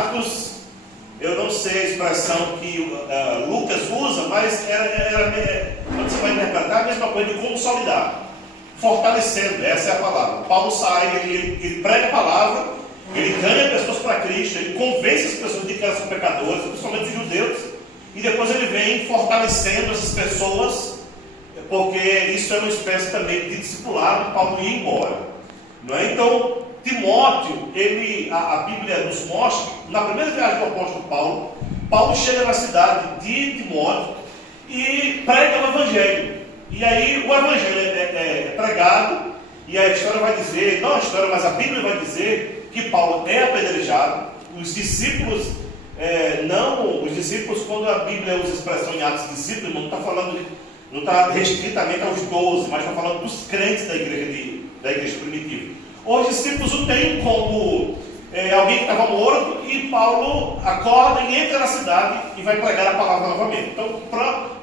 fanáticos, eu não sei a expressão que Lucas usa, mas quando você vai interpretar, a mesma coisa de consolidar, fortalecendo, essa é a palavra. Paulo sai, ele prega a palavra, ele ganha pessoas para Cristo, ele convence as pessoas de que elas são pecadores, principalmente os judeus, e depois ele vem fortalecendo essas pessoas, porque isso é uma espécie também de discipulado. Paulo ia embora, não é? Então, Timóteo, a Bíblia nos mostra, na primeira viagem do apóstolo Paulo chega na cidade de Timóteo e prega o Evangelho. E aí o Evangelho é pregado, e a história vai dizer, não a história, mas a Bíblia vai dizer que Paulo é apedrejado. Os discípulos, quando a Bíblia usa a expressão em Atos de discípulos, não está restritamente aos 12, mas está falando dos crentes da igreja primitiva. Os discípulos o têm como alguém que estava morto, e Paulo acorda e entra na cidade e vai pregar a palavra novamente. Então,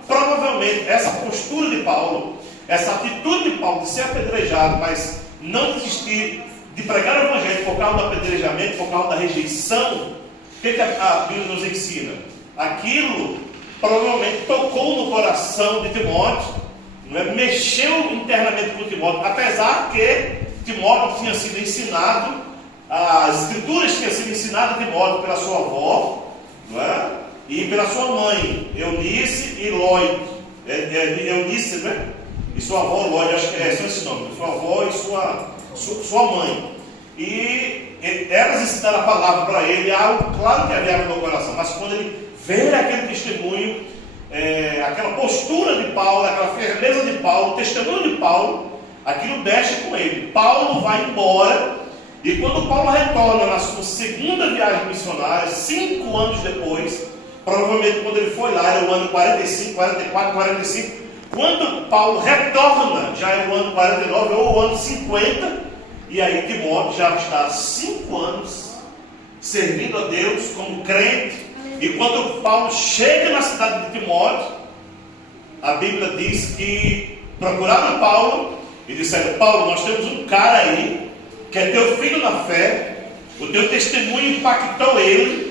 provavelmente, essa postura de Paulo, essa atitude de Paulo de ser apedrejado, mas não desistir de pregar o Evangelho por causa do apedrejamento, por causa da rejeição, o que a Bíblia nos ensina? Aquilo provavelmente tocou no coração de Timóteo, não é? Mexeu internamente com Timóteo, apesar que Timóteo tinha sido ensinado, as escrituras tinham sido ensinadas a Timóteo pela sua avó, não é? E pela sua mãe, Eunice e Lóide. Eunice, né? E sua avó Lóide, acho que são esse nome, sua avó e sua mãe. E elas ensinaram a palavra para ele, algo claro que havia no coração, mas quando ele vê aquele testemunho, aquela postura de Paulo, aquela firmeza de Paulo, o testemunho de Paulo, aquilo mexe com ele. Paulo vai embora, e quando Paulo retorna na sua segunda viagem missionária, 5 anos depois, provavelmente quando ele foi lá, era o ano 45, 44, 45, quando Paulo retorna, já é o ano 49 ou o ano 50, e aí Timóteo já está há 5 anos servindo a Deus como crente. E quando Paulo chega na cidade de Timóteo, a Bíblia diz que procuraram Paulo e disseram: Paulo, nós temos um cara aí que é teu filho na fé, o teu testemunho impactou ele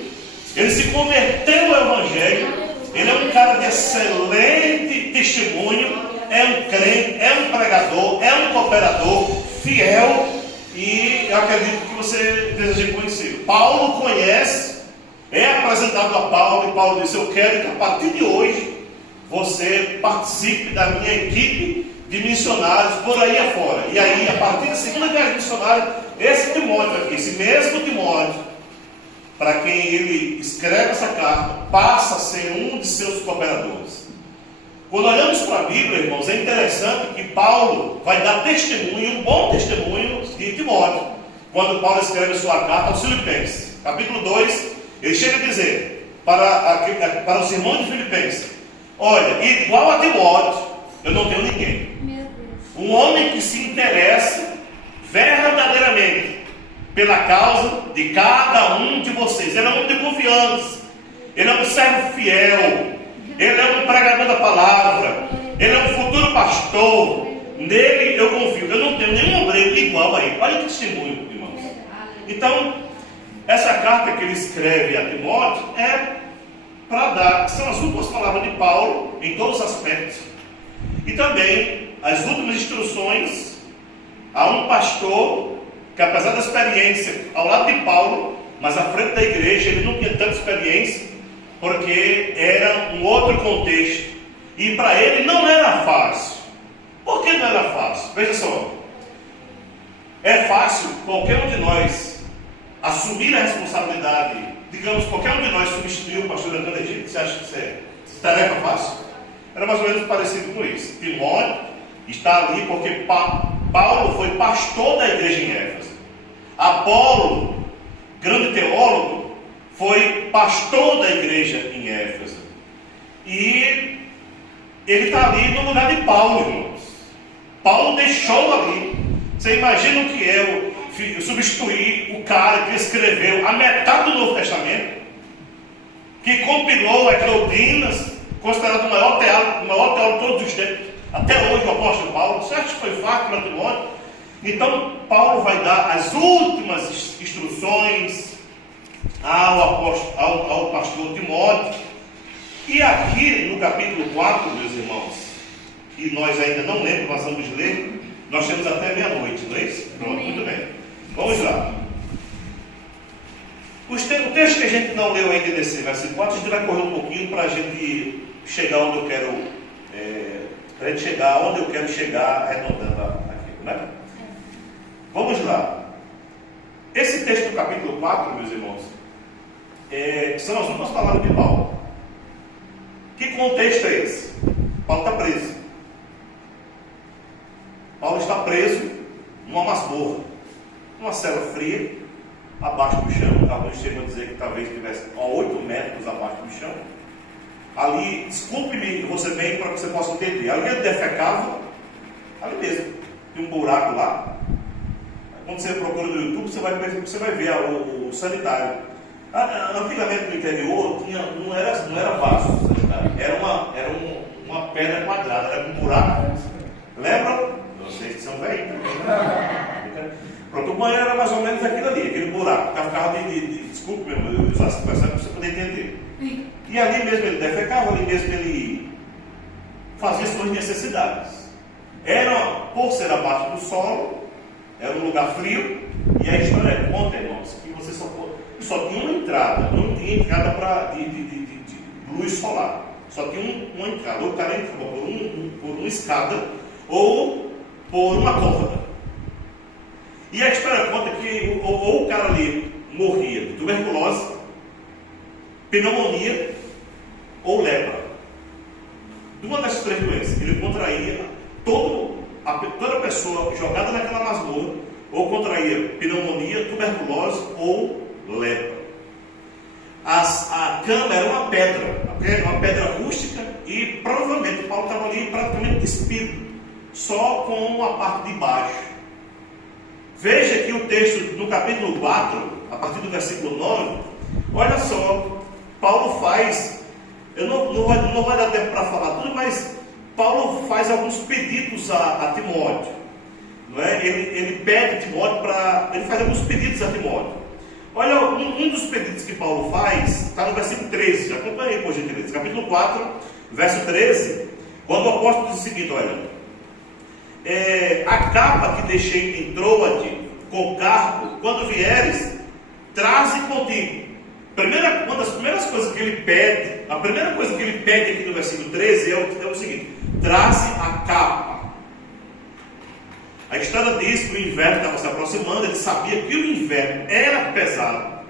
se converteu ao Evangelho, ele é um cara de excelente testemunho, é um crente, é um pregador, é um cooperador fiel, e eu acredito que você deseja conhecer. Paulo conhece, é apresentado a Paulo, e Paulo diz: eu quero que a partir de hoje você participe da minha equipe de missionários por aí afora. E aí, a partir da segunda viagem missionária, esse Timóteo aqui, esse mesmo Timóteo, para quem ele escreve essa carta, passa a ser um de seus cooperadores. Quando olhamos para a Bíblia, irmãos, é interessante que Paulo vai dar testemunho, um bom testemunho de Timóteo, quando Paulo escreve sua carta aos Filipenses. Capítulo 2, ele chega a dizer para os irmãos de Filipenses: olha, igual a Timóteo, eu não tenho ninguém. Um homem que se interessa verdadeiramente pela causa de cada um de vocês. Ele é um homem de confiança, ele é um servo fiel, ele é um pregador da palavra, ele é um futuro pastor. Nele eu confio. Eu não tenho nenhum obreiro igual a ele. Olha que testemunho, irmãos. Então, essa carta que ele escreve a Timóteo é para dar, são as últimas palavras de Paulo em todos os aspectos, e também as últimas instruções a um pastor que, apesar da experiência ao lado de Paulo, mas à frente da igreja, ele não tinha tanta experiência, porque era um outro contexto, e para ele não era fácil. Por que não era fácil? Veja só, é fácil qualquer um de nós assumir a responsabilidade. Digamos, qualquer um de nós substituir o pastor Antônio Egito. Você acha que isso é tarefa fácil? Era mais ou menos parecido com isso. Timóteo está ali porque Paulo foi pastor da igreja em Éfeso. Apolo, grande teólogo, foi pastor da igreja em Éfeso. E ele está ali no lugar de Paulo, irmãos. Paulo deixou ali. Você imagina o que é substituir o cara que escreveu a metade do Novo Testamento, que compilou as doutrinas, considerado o maior teólogo de todos os tempos, até hoje, o apóstolo Paulo. Você acha que foi fácil para Timóteo? Então, Paulo vai dar as últimas instruções ao ao pastor Timóteo. E aqui no capítulo 4, meus irmãos, que nós ainda não lemos, nós vamos ler, nós temos até meia-noite, não é isso? Pronto, muito bem. Vamos lá. O texto que a gente não leu ainda nesse versículo 4, a gente vai correr um pouquinho para a gente chegar onde eu quero, para a gente chegar onde eu quero chegar, arredondando aqui, né? Vamos lá. Esse texto do capítulo 4, meus irmãos, são as últimas palavras de Paulo. Que contexto é esse? Paulo está preso. Paulo está preso numa masmorra, numa cela fria, abaixo do chão. Alguns chegam a dizer que talvez estivesse a 8 metros abaixo do chão. Ali, desculpe-me, eu vou ser bem para que você possa entender. Ali ele defecava, ali mesmo, tem um buraco lá. Quando você procura no YouTube, você vai ver o sanitário. Antigamente no interior não era vaso sanitário, era uma pedra quadrada, era um buraco. Lembra? Vocês são velhos. Pronto, o banheiro era mais ou menos aquilo ali, aquele buraco. Ficava desculpe mesmo, eu usar essa expressão para você poder entender. E ali mesmo ele defecava, ali mesmo ele fazia suas necessidades. Por ser abaixo do solo, era um lugar frio, e a história conta, irmãos, que você só tinha uma entrada, não tinha entrada de luz solar. Só tinha uma entrada, ou o cara entrava por uma escada, ou por uma cômoda. E a história conta que ou o cara ali morria de tuberculose, pneumonia ou lepra. De uma dessas 3 doenças, ele contraía toda pessoa jogada naquela masmorra, ou contraía pneumonia, tuberculose ou lepra. A cama era uma pedra rústica, e provavelmente Paulo estava ali praticamente despido, só com a parte de baixo. Veja que o texto no capítulo 4, a partir do versículo 9, olha só, Paulo faz, não vai dar tempo para falar tudo, mas Paulo faz alguns pedidos a Timóteo, não é? Ele pede Timóteo ele faz alguns pedidos a Timóteo. Olha, um dos pedidos que Paulo faz, está no versículo 13, acompanha aí, por gentileza, capítulo 4, verso 13, quando o apóstolo diz o seguinte, olha, a capa que deixei em Troade com Carpo, quando vieres, traze contigo. Uma das primeiras coisas que ele pede, a primeira coisa que ele pede aqui no versículo 13 é o seguinte: traze a capa. A história diz que o inverno estava se aproximando, ele sabia que o inverno era pesado.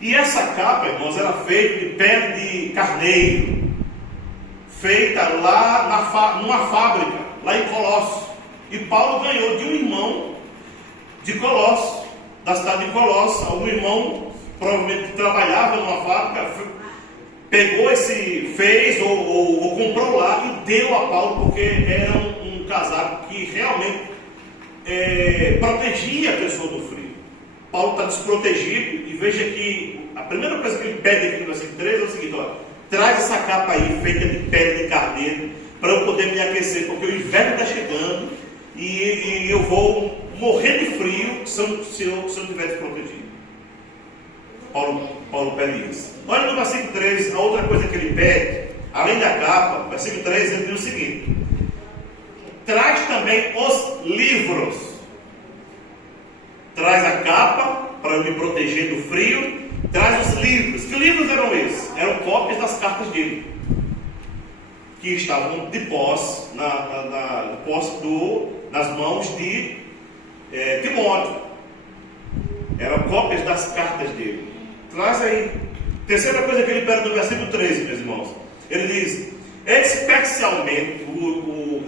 E essa capa, irmãos, era feita de pele de carneiro, feita lá numa fábrica, lá em Colossos. E Paulo ganhou de um irmão de Colossos, da cidade de Colossos. Um irmão, provavelmente, que trabalhava numa fábrica, pegou fez ou comprou lá e deu a Paulo, porque era um casaco que realmente protegia a pessoa do frio. Paulo está desprotegido, e veja que a primeira coisa que ele pede aqui no versículo 13 é o seguinte: olha, traz essa capa aí, feita de pele de carneiro, para eu poder me aquecer, porque o inverno está chegando e eu vou morrer de frio se eu estiver desprotegido. Paulo pede isso. Olha no versículo 13, a outra coisa que ele pede, além da capa, versículo 13, ele diz o seguinte: traz também os livros. Traz a capa para eu me proteger do frio, traz os livros. Que livros eram esses? Eram cópias das cartas dele, que estavam de posse, nas mãos de Timóteo. Eram cópias das cartas dele. Traz aí. Terceira coisa que ele pede no versículo 13, meus irmãos. Ele diz: especialmente,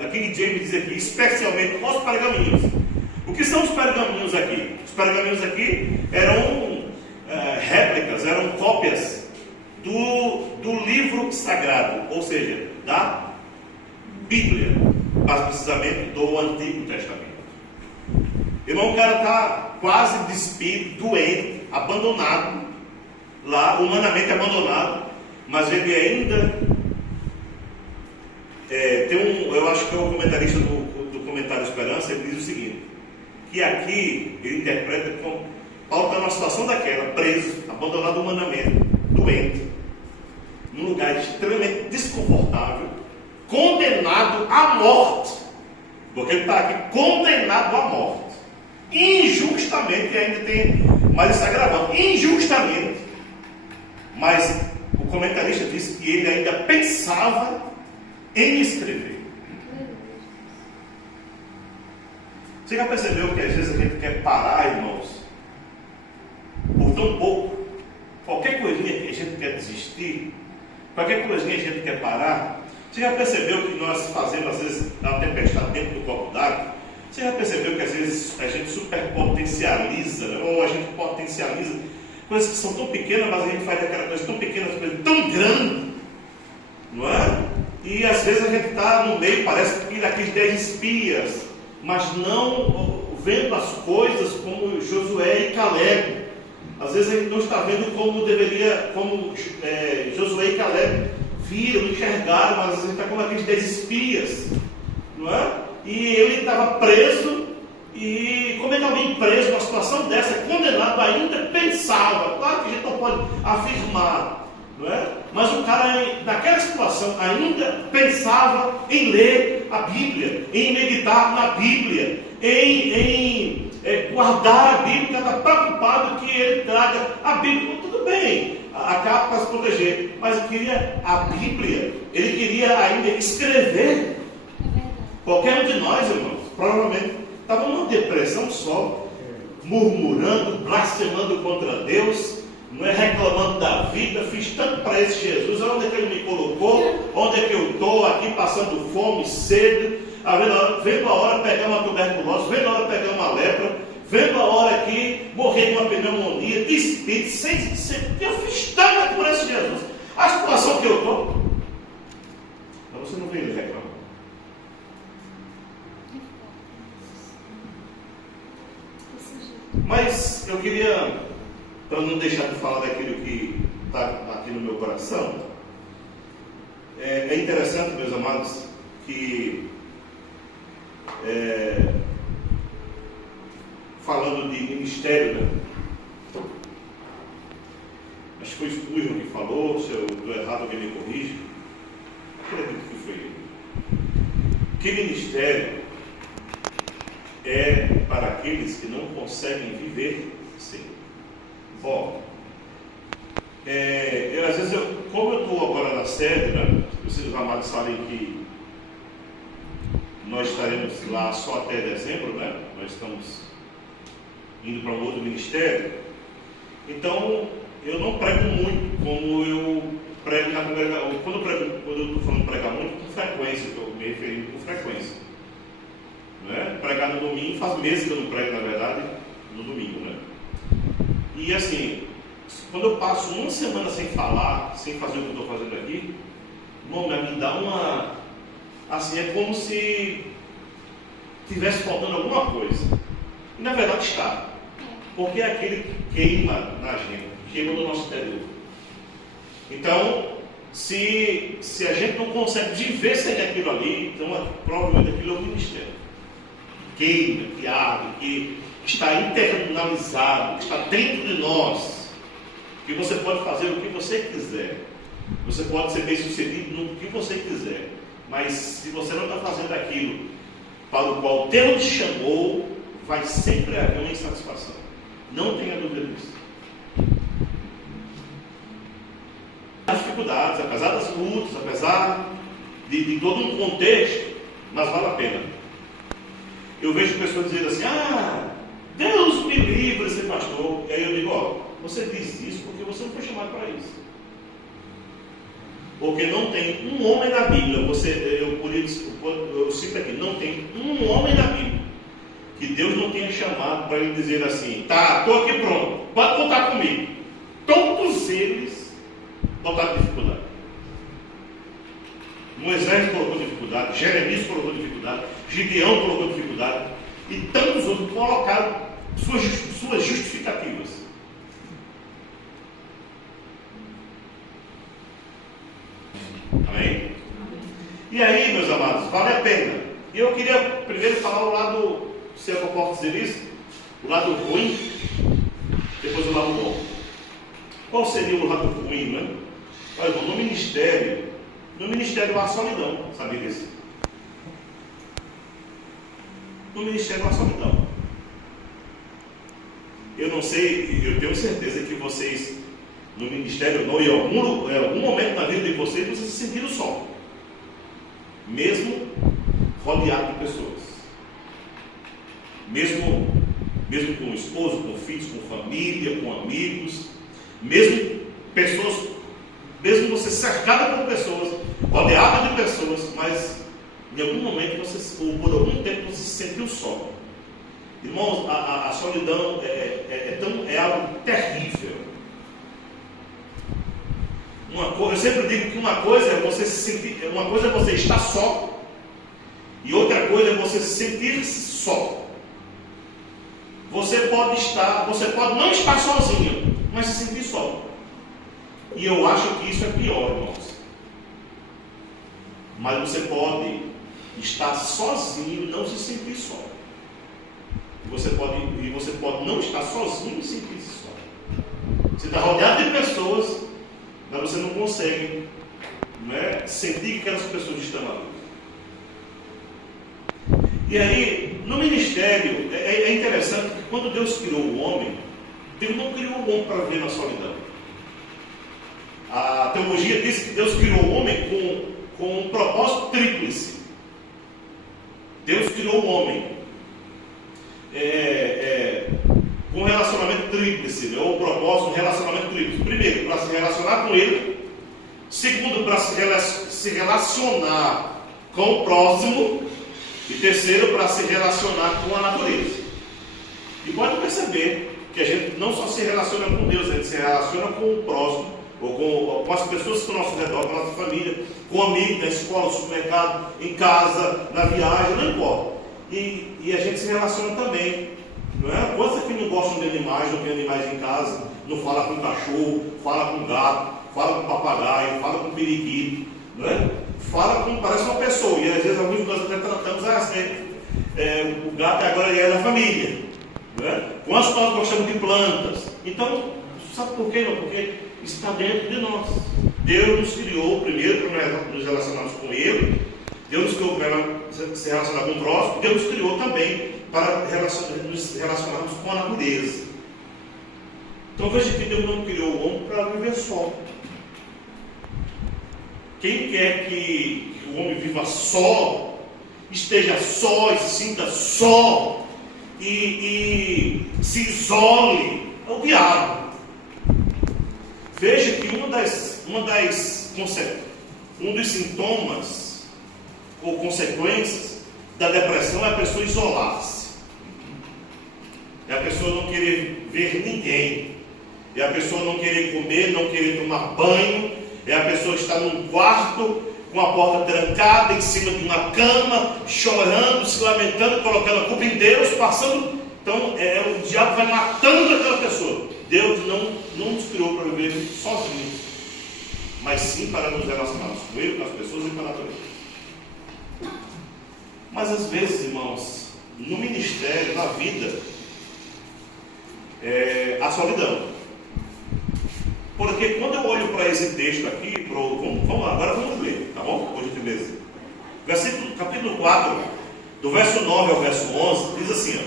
a King James diz aqui, especialmente os pergaminhos. O que são os pergaminhos aqui? Os pergaminhos aqui eram réplicas, eram cópias do livro sagrado, ou seja, da Bíblia, mais precisamente do Antigo Testamento. Irmão, o cara está quase despido, doente, abandonado, lá, humanamente abandonado, mas ele ainda eu acho que é o comentarista do Comentário Esperança, ele diz o seguinte, que aqui ele interpreta como Paulo está numa situação daquela, preso, abandonado humanamente, doente, num lugar extremamente desconfortável, condenado à morte, porque ele está aqui condenado à morte, injustamente, e ainda tem mais esse agravante, injustamente, mas o comentarista disse que ele ainda pensava em escrever. Você já percebeu que às vezes a gente quer parar, irmãos, por tão pouco? Qualquer coisinha que a gente quer desistir, qualquer coisinha que a gente quer parar. Você já percebeu que nós fazemos às vezes uma tempestade dentro do copo d'água? Você já percebeu que às vezes a gente superpotencializa, ou a gente potencializa coisas que são tão pequenas, mas a gente faz aquela coisa tão pequena, tão grande, não é? E às vezes a gente está no meio, parece que daqueles 10 espias, mas não vendo as coisas como Josué e Caleb. Às vezes a gente não está vendo como deveria, como Josué e Caleb viram, enxergaram, mas às vezes a gente está como aqueles 10 espias, não é? E ele estava preso, e como é que alguém preso numa situação dessa, condenado, ainda pensava, claro que a gente não pode afirmar, não é? Mas o cara, naquela situação, ainda pensava em ler a Bíblia, em meditar na Bíblia, em guardar a Bíblia, está preocupado que ele traga a Bíblia. Tudo bem, a capa para se proteger, mas ele queria a Bíblia, ele queria ainda escrever. Qualquer um de nós, irmãos, provavelmente estava numa depressão só, murmurando, blasfemando contra Deus, não é, reclamando da vida. Fiz tanto para esse Jesus, onde é que ele me colocou, onde é que eu estou aqui passando fome, sede, vendo a hora pegar uma tuberculose, vendo a hora pegar uma lepra, vendo a hora aqui morrer de uma pneumonia, de espírito, eu fiz tanto por esse Jesus. A situação que eu estou, mas você não veio reclamar. Mas eu queria, para não deixar de falar daquilo que está aqui no meu coração, é interessante, meus amados, que falando de ministério, né? Acho que foi Spurgeon que falou, se eu estou errado alguém me corrige, acredito que foi ele. Que ministério é para aqueles que não conseguem viver sem. Bom, às vezes, como eu estou agora na sede, né, vocês amados sabem que nós estaremos lá só até dezembro, né? Nós estamos indo para um outro ministério. Então, eu não prego muito como eu prego na congregação. Quando eu estou falando pregar muito, com frequência, estou me referindo com frequência. Né? Pregar no domingo, faz meses que eu não prego, na verdade, no domingo, né? E assim, quando eu passo uma semana sem falar, sem fazer o que eu estou fazendo aqui, bom, me dá uma, assim, é como se tivesse faltando alguma coisa, e na verdade está, porque é aquele que queima na gente, queima no nosso interior. Então, se a gente não consegue viver sem aquilo ali, então provavelmente aquilo é um ministério. Queima, que arde, que está internalizado, que está dentro de nós, que você pode fazer o que você quiser, você pode ser bem sucedido no que você quiser, mas se você não está fazendo aquilo para o qual Deus te chamou, vai sempre haver uma insatisfação, não tenha dúvida disso. As dificuldades, apesar das lutas, apesar de todo um contexto, mas vale a pena. Eu vejo pessoas dizendo assim, Deus me livre de ser pastor. E aí eu digo, você diz isso porque você não foi chamado para isso. Porque não tem um homem na Bíblia, eu cito aqui, não tem um homem na Bíblia que Deus não tenha chamado para ele dizer assim, tá, estou aqui pronto, pode contar comigo. Todos eles botaram dificuldade. Moisés colocou dificuldade, Jeremias colocou dificuldade, Gideão colocou dificuldade, e tantos outros colocaram suas justificativas. Amém? E aí, meus amados, vale a pena. E eu queria primeiro falar o lado, se é que eu posso dizer isso, o lado ruim lado bom. Qual seria o lado ruim, né? Olha, irmão, no ministério há solidão, sabia disso? No ministério há solidão. Eu não sei, eu tenho certeza que vocês, no ministério, em algum momento na vida de vocês se sentiram só. Mesmo rodeado de pessoas. Mesmo com o esposo, com filhos, com família, com amigos. Mesmo você cercado por pessoas, rodeado de pessoas, mas em algum momento ou por algum tempo você se sentiu só. Irmãos, a solidão é algo terrível. Eu sempre digo que uma coisa é você se sentir, uma coisa é você estar só, e outra coisa é você se sentir só. Você pode não estar sozinho, mas se sentir só. E eu acho que isso é pior, irmãos. Mas você pode estar sozinho e não se sentir só. E você pode não estar sozinho e sentir-se só. Você está rodeado de pessoas, mas você não consegue, sentir que aquelas pessoas estão ali. E aí, no ministério, é interessante que quando Deus criou o homem, Deus não criou o homem para viver na solidão. A teologia diz que Deus criou o homem com um propósito tríplice. Deus criou o homem com um relacionamento tríplice, ou propósito, um relacionamento tríplice. Primeiro, para se relacionar com Ele. Segundo, para se relacionar com o próximo. E terceiro, para se relacionar com a natureza. E pode perceber que a gente não só se relaciona com Deus, a gente se relaciona com o próximo, ou com as pessoas que estão ao nosso redor, com a nossa família, com amigos, na escola, no supermercado, em casa, na viagem, não importa. E a gente se relaciona também. Não é? Quantos aqui não gostam de animais, não tem animais em casa, não fala com cachorro, fala com gato, fala com papagaio, fala com periquito, não é? Fala como parece uma pessoa, e às vezes alguns de nós até tratamos o gato agora é da família, né? Quantos nós gostamos de plantas? Então, sabe por quê? Não? Porque está dentro de nós. Deus nos criou primeiro para nos relacionarmos com Ele, Deus nos criou para se relacionar com o próximo, Deus nos criou também para nos relacionarmos com a natureza. Então veja que Deus não criou o homem para viver só. Quem quer que o homem viva só, esteja só e se sinta só e se isole, é o diabo. Veja que um dos sintomas ou consequências da depressão é a pessoa isolar-se. É a pessoa não querer ver ninguém. É a pessoa não querer comer, não querer tomar banho. É a pessoa que está num quarto, com a porta trancada, em cima de uma cama, chorando, se lamentando, colocando a culpa em Deus, passando. Então, o diabo vai matando aquela pessoa. Deus não nos criou para viver sozinhos, mas sim para nos relacionarmos com Ele, com as pessoas e com a natureza. Mas às vezes, irmãos, no ministério, na vida, há solidão. Porque quando eu olho para esse texto aqui, vamos lá, agora vamos ler, tá bom? Hoje de beleza. Capítulo 4, do verso 9 ao verso 11, diz assim,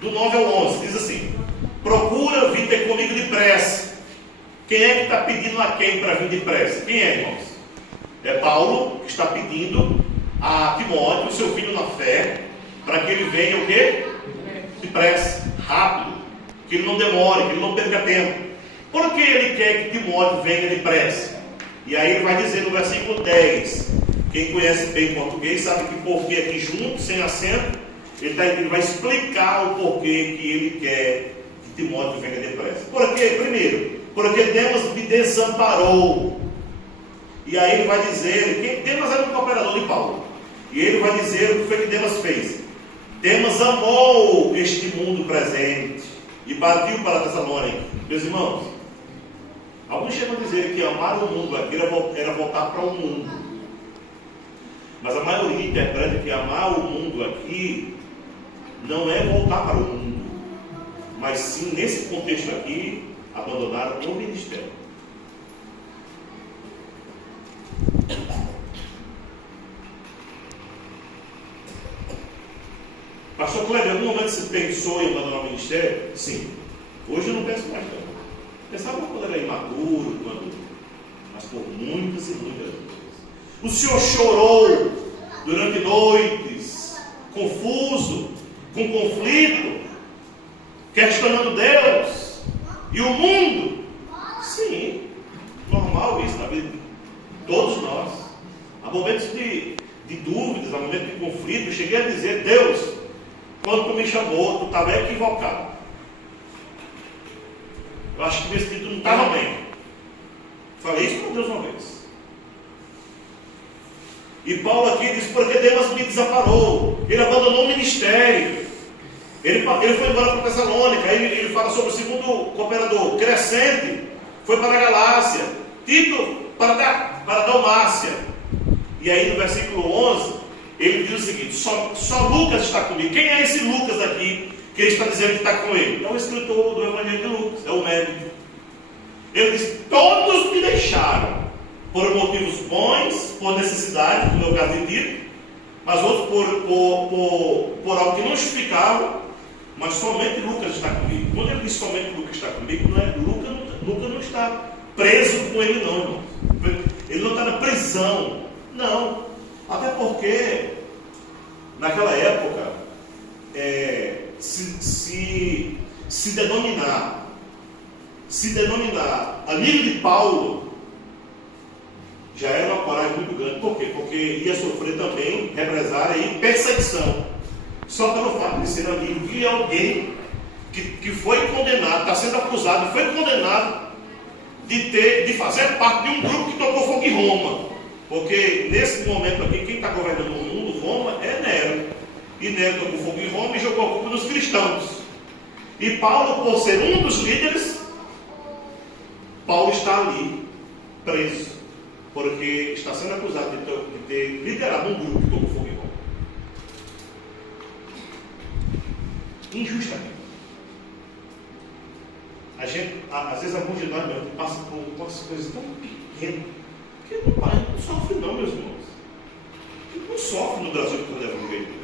do 9 ao 11, diz assim: procura vir ter comigo depressa. Quem é que está pedindo a quem para vir depressa? Quem é, irmãos? É Paulo que está pedindo a Timóteo, seu filho na fé, para que ele venha o quê? Depressa, rápido. Que ele não demore, que ele não perca tempo. Por que ele quer que Timóteo venha depressa? E aí ele vai dizer no versículo 10, quem conhece bem português sabe que porquê aqui junto, sem acento, ele vai explicar o porquê que ele quer que Timóteo venha depressa. Por quê? Primeiro, porque Demas me desamparou. E aí ele vai dizer, que Demas era um cooperador de Paulo. E ele vai dizer o que foi que Demas fez. Demas amou este mundo presente e partiu para Tessalônica. Meus irmãos, alguns chegam a dizer que amar o mundo aqui era voltar para o mundo. Mas a maioria interpreta que amar o mundo aqui não é voltar para o mundo. mas sim, nesse contexto aqui, abandonaram o ministério. Pastor Kleber, em algum momento você pensou em abandonar o ministério? Sim. Hoje eu não penso mais não. Pensava quando era imaturo, mas por muitas e muitas vezes. O Senhor chorou durante noites, confuso, com conflito, questionando Deus e o mundo. Sim, normal isso na vida de todos nós. Há momentos de dúvidas, há momentos de conflito. Eu cheguei a dizer: Deus, quando tu me chamou, tu estava equivocado. Eu acho que nesse dia tu não estava bem. Falei isso para Deus uma vez. E Paulo aqui diz: porque Deus me desamparou. Ele abandonou o ministério. Ele foi embora para Tessalônica. Ele fala sobre o segundo cooperador. Crescente foi para a Galácia. Tito para Dalmácia. E aí no versículo 11, ele diz o seguinte: só Lucas está comigo. Quem é esse Lucas aqui que ele está dizendo que está com ele? É o escritor do Evangelho de Lucas, é o médico. Ele diz: todos me deixaram por motivos bons, por necessidade, no meu caso de Tito, mas outros por algo que não justificava, mas somente Lucas está comigo. Quando ele diz somente Lucas está comigo, não é, Lucas não está preso com ele não, irmão. Ele não está na prisão, não. Até porque naquela época se denominar amigo de Paulo já era uma coragem muito grande. Por quê? Porque ia sofrer também represália e perseguição, só pelo fato de ser amigo de alguém que foi condenado, está sendo acusado, foi condenado de fazer parte de um grupo que tocou fogo em Roma. Porque nesse momento aqui, quem está governando o mundo, Roma, é Nero. E Nero tocou fogo em Roma e jogou a culpa nos cristãos. E Paulo, por ser um dos líderes, Paulo está ali, preso, porque está sendo acusado de ter liderado um grupo que tocou fogo em Roma. Injustamente. A gente, às vezes, alguns de nós mesmo passa por essas coisas tão pequenas, que não sofre não, meus irmãos. Não sofre no Brasil que nós levamos jeito.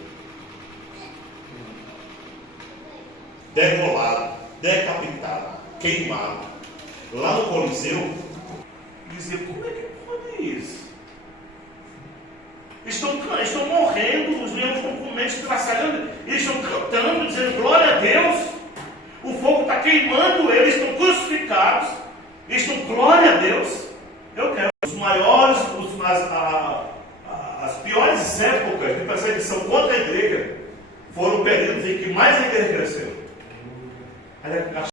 Degolado, decapitado, queimado. Lá no Coliseu, dizia: como é que pode isso? Estão morrendo, os leões estão comendo, estraçalhando, eles estão cantando, dizendo glória a Deus. O fogo está queimando eles, estão crucificados, eles estão glória a Deus. Eu quero os maiores, as piores épocas de perseguição contra a igreja foram períodos em que mais a igreja cresceu.